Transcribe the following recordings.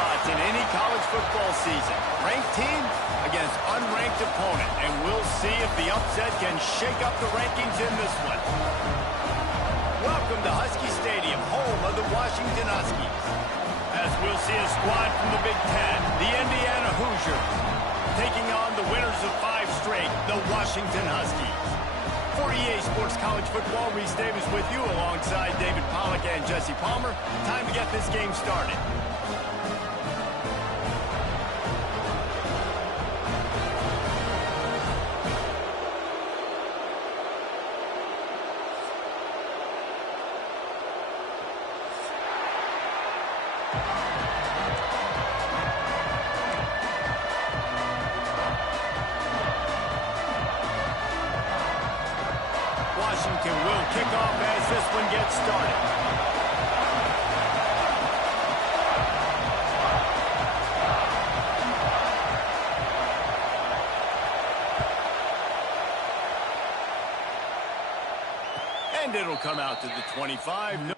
spots in any college football season. Ranked team against unranked opponent. And we'll see if the upset can shake up the rankings in this one. Welcome to Husky Stadium, home of the Washington Huskies. As we'll see a squad from the Big Ten, the Indiana Hoosiers, taking on the winners of 5 straight, the Washington Huskies. For EA Sports College Football, Reese Davis with you alongside David Pollack and Jesse Palmer. Time to get this game started. Washington will kick off as this one gets started. And it'll come out to the 25. No.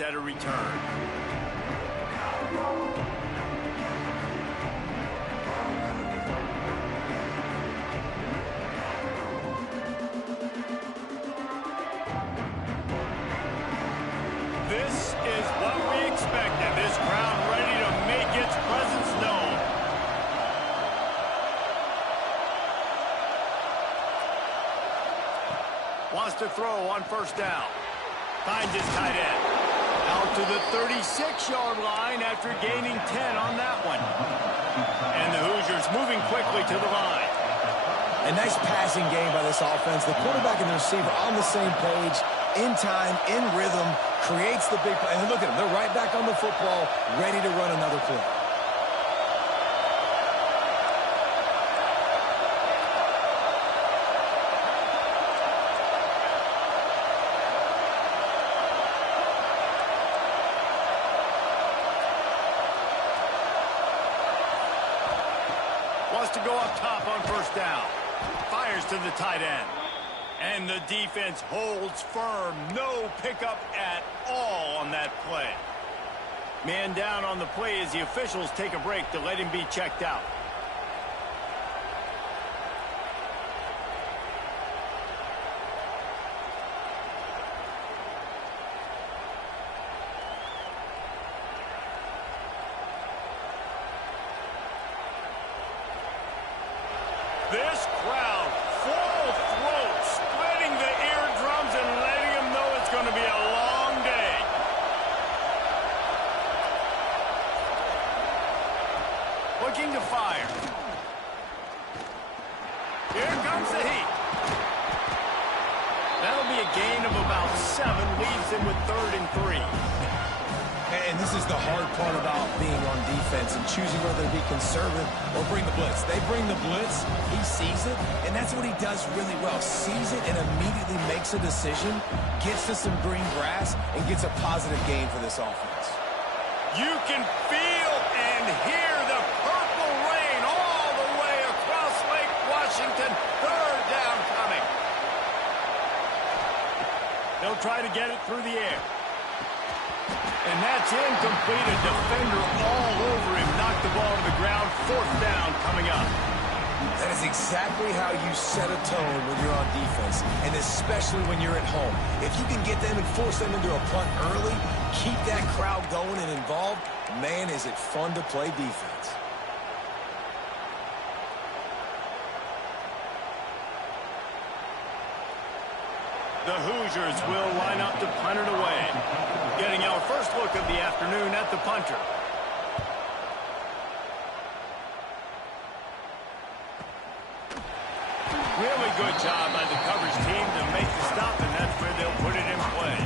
At a return. This is what we expected. This crowd ready to make its presence known. Wants to throw on first down. Finds his tight end. Out to the 36-yard line after gaining 10 on that one. And the Hoosiers moving quickly to the line. A nice passing game by this offense. The quarterback and the receiver on the same page, in time, in rhythm, creates the big play. And look at them. They're right back on the football, ready to run another play. Wants to go up top on first down. Fires to the tight end. And the defense holds firm. No pickup at all on that play. Man down on the play as the officials take a break to let him be checked out. This crowd, full throat, splitting the eardrums and letting them know it's going to be a long day. Looking to fire. Here comes the heat. That'll be a gain of about 7, leaves him with 3rd and 3. And this is the hard part about being on defense and choosing whether to be conservative or bring the blitz. They bring the blitz, he sees it, and that's what he does really well. Sees it and immediately makes a decision, gets to some green grass, and gets a positive gain for this offense. You can feel and hear the purple rain all the way across Lake Washington. Third down coming. They'll try to get it through the air. And that's incomplete. A defender all over him. Knocked the ball to the ground. Fourth down coming up. That is exactly how you set a tone when you're on defense, and especially when you're at home. If you can get them and force them into a punt early, keep that crowd going and involved, man, is it fun to play defense. The Hoosiers will line up to punt it away. Getting our first look of the afternoon at the punter. Really good job by the coverage team to make the stop, and that's where they'll put it in play.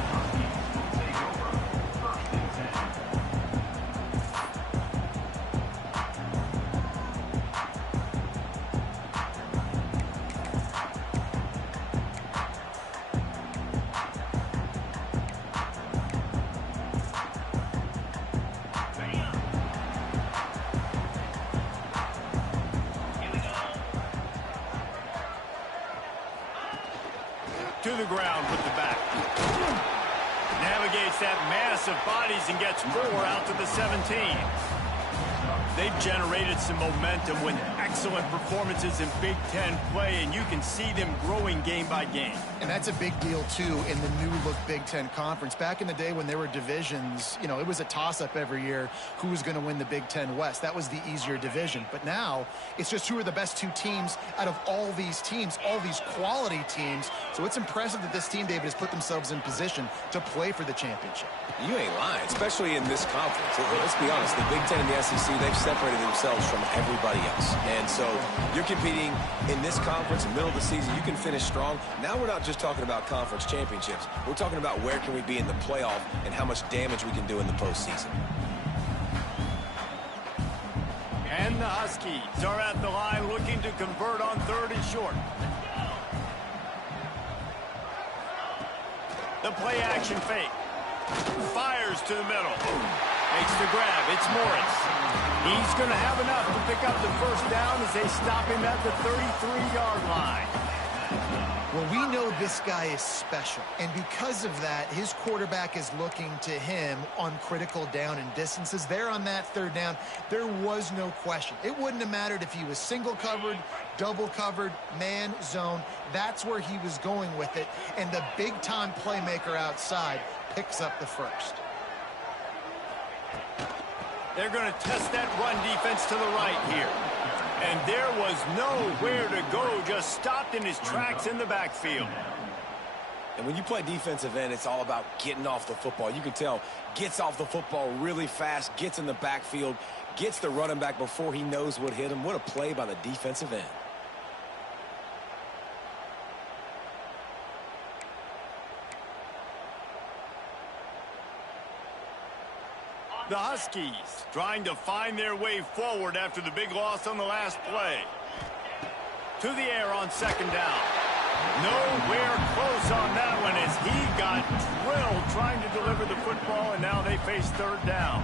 To the ground with the back. Navigates that mass of bodies and gets 4 out to the 17. They've generated some momentum with excellent performances in Big Ten play, and you can see them growing game by game. And that's a big deal, too, in the new-look Big Ten Conference. Back in the day when there were divisions, you know, it was a toss-up every year who was going to win the Big Ten West. That was the easier division. But now it's just who are the best 2 teams out of all these teams, all these quality teams. So it's impressive that this team, David, has put themselves in position to play for the championship. You ain't lying, especially in this conference. Let's be honest, the Big Ten and the SEC, they've separated themselves from everybody else. And so you're competing in this conference, middle of the season. You can finish strong. Now we're not just talking about conference championships. We're talking about where can we be in the playoff and how much damage we can do in the postseason. And the Huskies are at the line looking to convert on 3rd and short. The play action fake. Fires to the middle. Makes the grab. It's Morris. He's going to have enough to pick up the first down as they stop him at the 33-yard line. Well, we know this guy is special, and because of that, his quarterback is looking to him on critical down and distances. There on that 3rd down, there was no question. It wouldn't have mattered if he was single covered, double covered, man, zone. That's where he was going with it, and the big-time playmaker outside picks up the first. They're going to test that run defense to the right here. And there was nowhere to go, just stopped in his tracks in the backfield. And when you play defensive end, it's all about getting off the football. You can tell, gets off the football really fast, gets in the backfield, gets the running back before he knows what hit him. What a play by the defensive end. The Huskies trying to find their way forward after the big loss on the last play. To the air on 2nd down. Nowhere close on that one as he got drilled trying to deliver the football, and now they face 3rd down.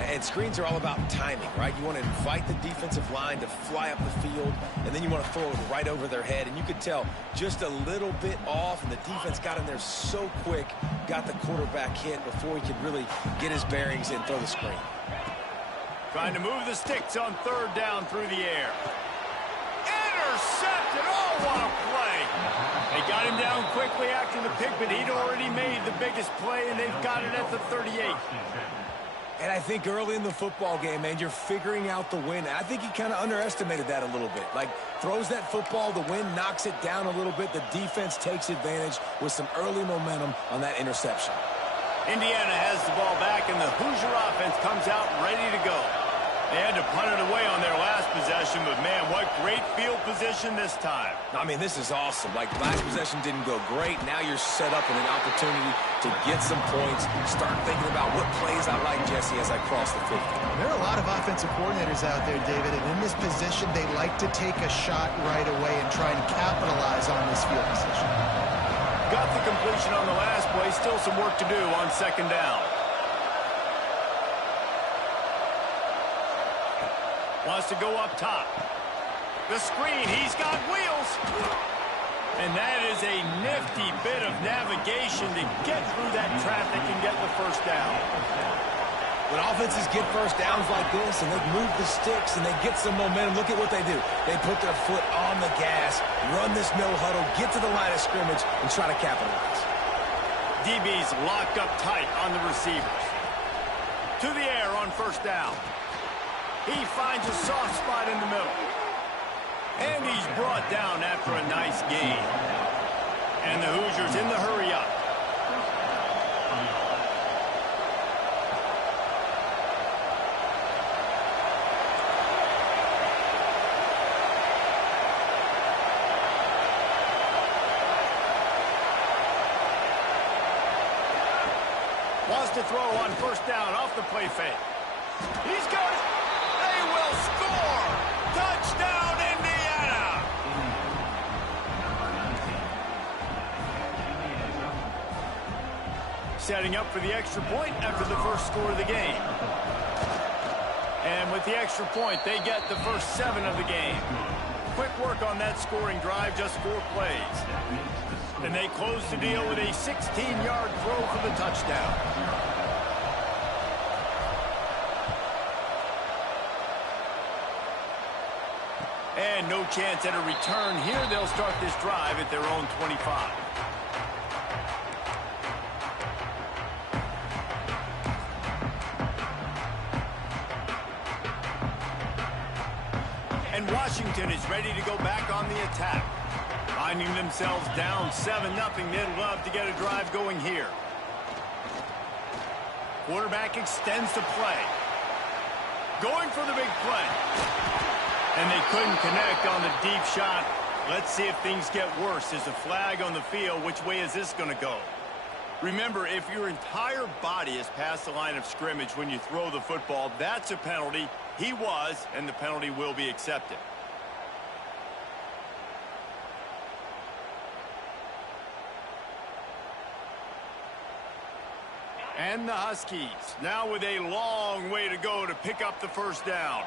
And screens are all about timing, right? You want to invite the defensive line to fly up the field, and then you want to throw it right over their head. And you could tell just a little bit off, and the defense got in there so quick, got the quarterback hit before he could really get his bearings and throw the screen. Trying to move the sticks on 3rd down through the air. Intercepted! Oh, what a play! They got him down quickly after the pick, but he'd already made the biggest play, and they've got it at the 38. And I think early in the football game, man, you're figuring out the wind. I think he kind of underestimated that a little bit. Like, throws that football, the wind knocks it down a little bit. The defense takes advantage with some early momentum on that interception. Indiana has the ball back, and the Hoosier offense comes out ready to go. They had to punt it away on their last possession, but, man, what great field position this time. I mean, this is awesome. Like, last possession didn't go great. Now you're set up with an opportunity to get some points. Start thinking about what plays I like, Jesse, as I cross the 50. There are a lot lot of offensive coordinators out there, David, and in this position, they like to take a shot right away and try and capitalize on this field position. Got the completion on the last play. Still some work to do on second down. Wants to go up top. The screen, he's got wheels. And that is a nifty bit of navigation to get through that traffic and get the first down. When offenses get first downs like this and they move the sticks and they get some momentum, look at what they do. They put their foot on the gas, run this no huddle, get to the line of scrimmage, and try to capitalize. DB's locked up tight on the receivers. To the air on first down. He finds a soft spot in the middle. And he's brought down after a nice gain. And the Hoosiers in the hurry up. Wants to throw on first down off the play fake. He's got it. They will score. Touchdown, Indiana. Setting up for the extra point after the first score of the game. And with the extra point, they get the first 7 of the game. Quick work on that scoring drive, just 4 plays. And they close the deal with a 16-yard throw for the touchdown. And no chance at a return here. They'll start this drive at their own 25. And Washington is ready to go back on the attack. Finding themselves down 7-0, they'd love to get a drive going here. Quarterback extends the play. Going for the big play. And they couldn't connect on the deep shot. Let's see if things get worse. There's a flag on the field. Which way is this going to go? Remember, if your entire body is past the line of scrimmage when you throw the football, that's a penalty. He was, and the penalty will be accepted. And the Huskies now with a long way to go to pick up the first down.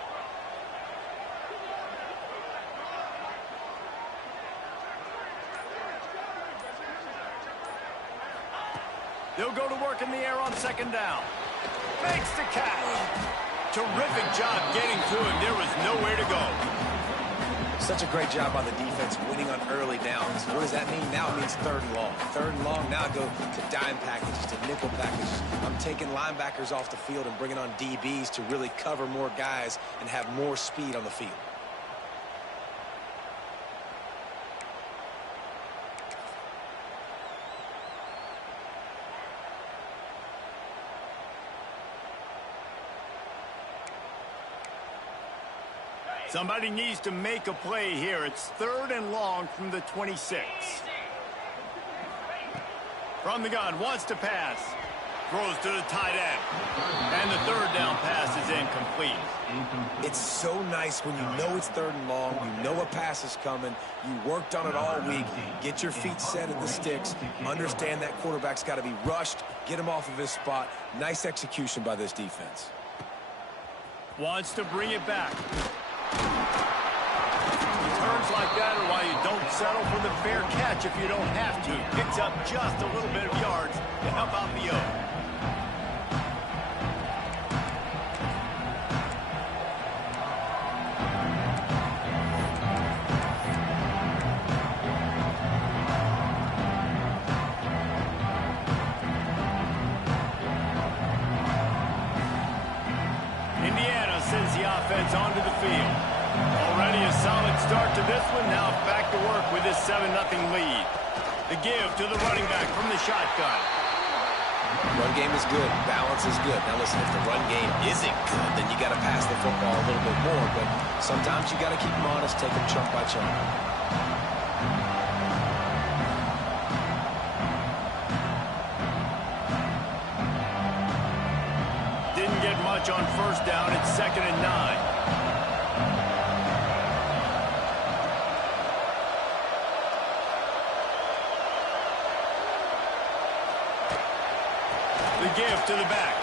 They'll go to work in the air on second down. Makes the catch. Terrific job getting to him. There was nowhere to go. Such a great job on the defense winning on early downs. What does that mean? Now it means 3rd and long. 3rd and long, now I go to dime packages, to nickel packages. I'm taking linebackers off the field and bringing on DBs to really cover more guys and have more speed on the field. Somebody needs to make a play here. It's 3rd and long from the 26. From the gun, wants to pass. Throws to the tight end. And the 3rd down pass is incomplete. It's so nice when you know it's 3rd and long, you know a pass is coming, you worked on it all week, get your feet set at the sticks, understand that quarterback's got to be rushed, get him off of his spot. Nice execution by this defense. Wants to bring it back. Returns like that are why you don't settle for the fair catch if you don't have to. Picks up just a little bit of yards to help out the O. Indiana sends the offense onto the field. Already a solid start to this one. Now back to work with this 7-0 lead. The give to the running back from the shotgun. Run game is good. Balance is good. Now listen, if the run game isn't good, then you got to pass the football a little bit more. But sometimes you got to keep them honest, take them chunk by chunk. switch on first down. It's 2nd and 9. The give to the back.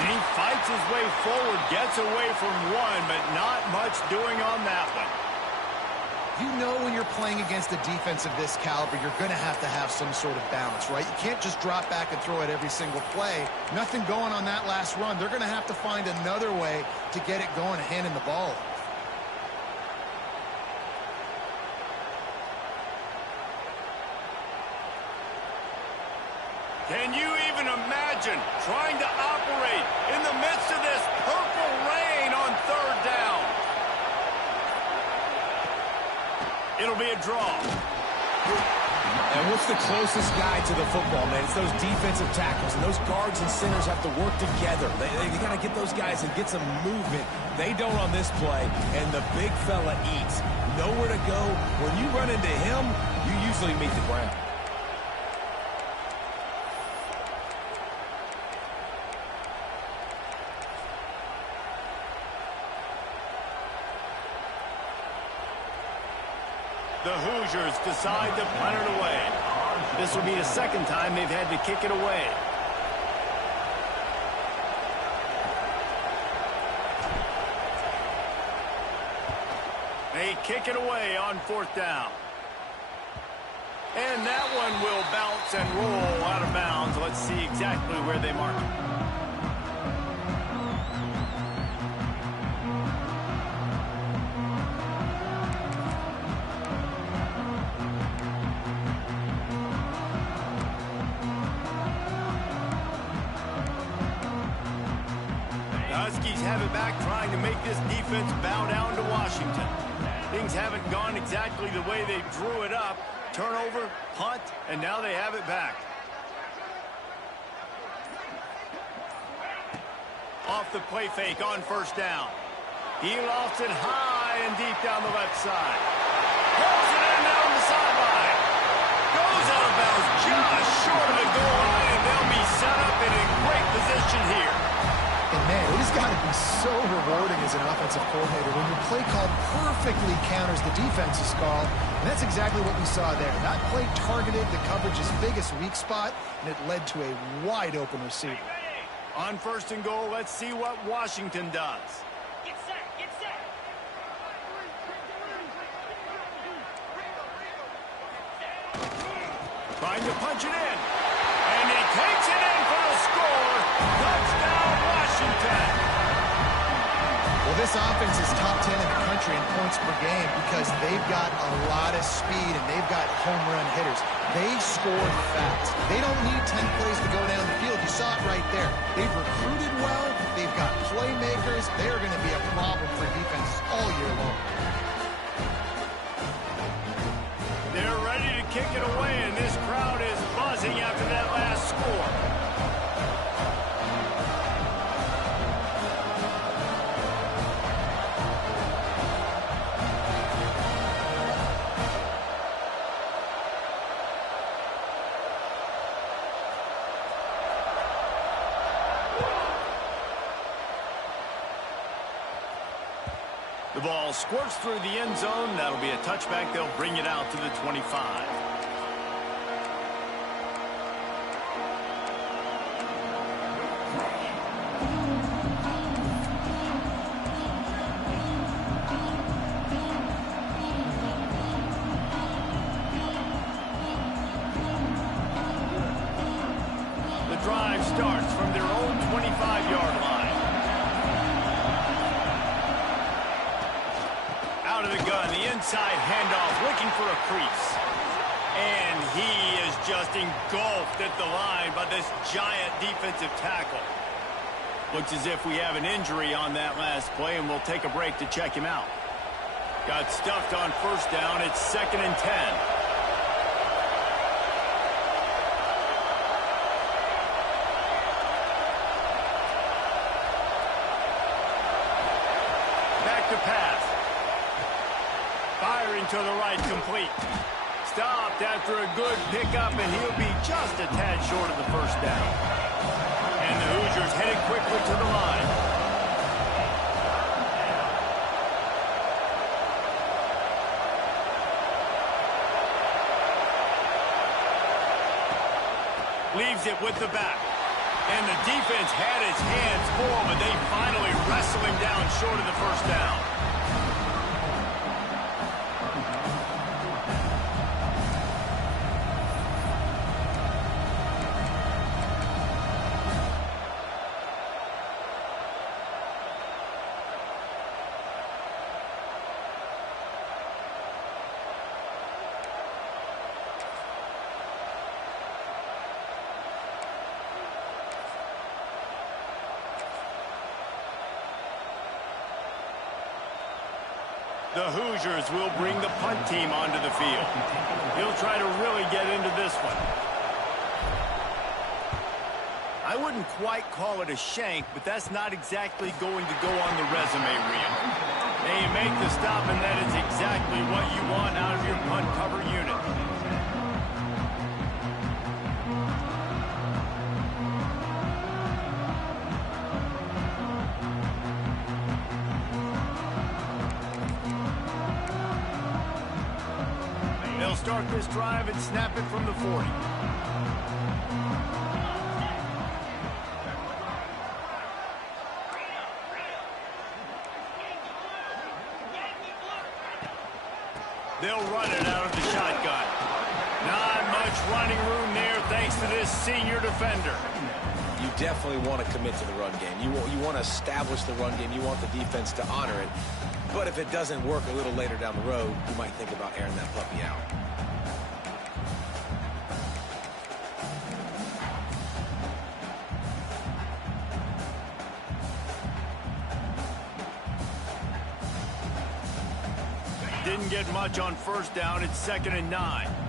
And he fights his way forward, gets away from one, but not much doing on that one. You know when you're playing against a defense of this caliber, you're going to have some sort of balance, right? You can't just drop back and throw it every single play. Nothing going on that last run. They're going to have to find another way to get it going and handing the ball off. Can you even imagine trying to operate in the midst of this purple rain on 3rd down? It'll be a draw. And what's the closest guy to the football, man? It's those defensive tackles, and those guards and centers have to work together. They got to get those guys and get some movement. They don't on this play, and the big fella eats. Nowhere to go. When you run into him, you usually meet the ground. The Hoosiers decide to punt it away. This will be the 2nd time they've had to kick it away. They kick it away on 4th down. And that one will bounce and roll out of bounds. Let's see exactly where they mark it. Huskies have it back, trying to make this defense bow down to Washington. Things haven't gone exactly the way they drew it up. Turnover, punt, and now they have it back. Off the play fake on 1st down. He lofts it high and deep down the left side. Pulls it in down the sideline. Goes out of bounds just short of the goal line, and they'll be set up and in great position here. And man, it has got to be so rewarding as an offensive coordinator when your play call perfectly counters the defense's call. And that's exactly what we saw there. That play targeted the coverage's biggest weak spot, and it led to a wide open receiver. On 1st and goal, let's see what Washington does. Get set, get set. Trying to punch it in. And he takes it in for the score. Touchdown, Washington. Well, this offense is top 10 in the country in points per game because they've got a lot of speed and they've got home run hitters. They score fast. They don't need 10 plays to go down the field. You saw it right there. They've recruited well. They've got playmakers. They're going to be a problem for defense all year long. They're ready to kick it away, and this crowd is buzzing after that last score. The ball squirts through the end zone. That'll be a touchback. They'll bring it out to the 25. The drive starts from their own 25-yard line. Out of the gun, the inside handoff, looking for a crease. And he is just engulfed at the line by this giant defensive tackle. Looks as if we have an injury on that last play, and we'll take a break to check him out. Got stuffed on 1st down. It's 2nd and 10. Back to pass. Firing to the right, complete. Stopped after a good pickup, and he'll be just a tad short of the 1st down. And the Hoosiers Hoosiers headed quickly to the line. Leaves it with the back. And the defense had its hands full, but they finally wrestle him down short of the first down. The Hoosiers will bring the punt team onto the field. He'll try to really get into this one. I wouldn't quite call it a shank, but that's not exactly going to go on the resume reel. They make the stop, and that is exactly what you want out of your punt cover unit. They'll start this drive and snap it from the 40. They'll run it out of the shotgun. Not much running room there thanks to this senior defender. You definitely want to commit to the run game. You want to establish the run game. You want the defense to honor it. But if it doesn't work a little later down the road, you might think about airing that puppy out. Didn't get much on first down. It's 2nd and 9.